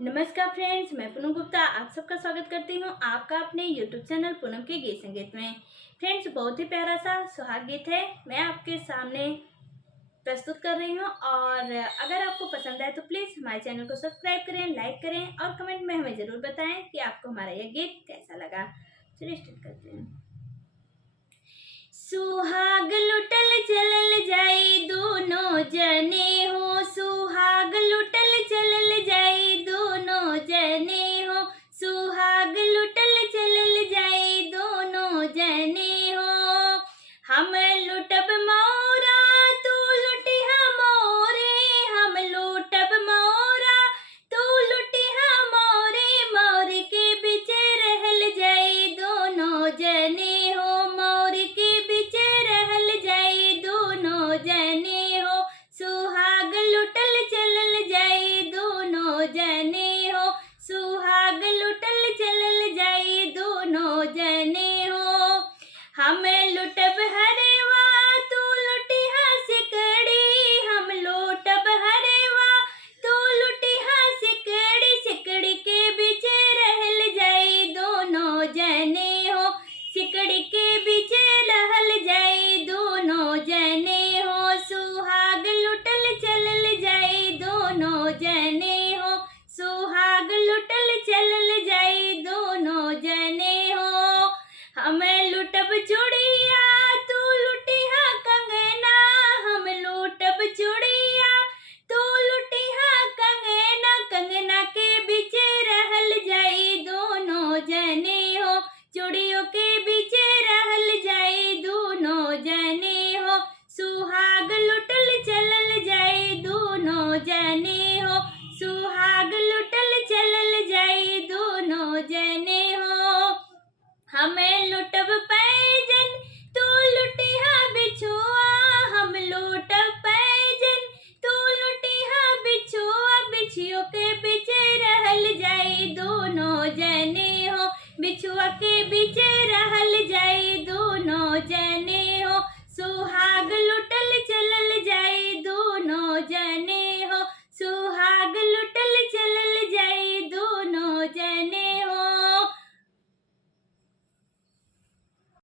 नमस्कार फ्रेंड्स, मैं पूनम गुप्ता आप सबका स्वागत करती हूँ आपका अपने यूट्यूब चैनल पूनम के गीत संगीत में। फ्रेंड्स, बहुत ही प्यारा सा सुहाग गीत है मैं आपके सामने प्रस्तुत कर रही हूँ। और अगर आपको पसंद आए तो प्लीज़ हमारे चैनल को सब्सक्राइब करें, लाइक करें और कमेंट में हमें ज़रूर बताएं कि आपको हमारा यह गीत कैसा लगा। चलिए स्टार्ट करते हैं। सुहाग लुटल चलल जाई दोनों जने हो, सुहाग लुटल चलल जाई दोनों जने हो, सुहाग लुटल चलल जाई दोनों जने हो। हम लुटब मोरा तू लुटिहा मोरे, हम लुटब मोरा तू लुटिहा मोरे, मोर के बीच रहल जाई दोनों जने हो, मोर के बीच रहल जाई दोनों जने हो। सुहाग लुटल चलल जाई दोनों जने हो, सुहाग लुटल चलल जाई दोनों जने हो। हम लुटब हरेवा तू लुटिहा सिकड़ी, हम लुटब हरेवा तू लुटिहा सिकड़ी, सिकड़ी के बीच रहल जाई दोनों जने हो, सिकड़ी के बीच रहल जाई दोनों जने हो। सुहाग लुटल चलल जाई दोनों जने हो, सुहाग लुटल चलल जाई दोनों जने हो। हम लुटब चूड़िया तू लुटिहा कंगना, हम लुटब चूड़िया तू लुटिहा कंगना, कंगना के बीच रहल जाई दोनों जने हो, चूड़ियों के बीच रहल जाई दोनों जने हो। सुहाग लुटल चलल जाई दोनों जने हो, सुहाग लुटल चलल जाई दोनों जने हो। हमें लुटब पैजन तू लुटिहा बिछुआ, हम लुटब पैजन तू लुटिहा बिछुआ, बिछियों के बीच रहल जाई दोनों जने हो, बिछुआ के बीच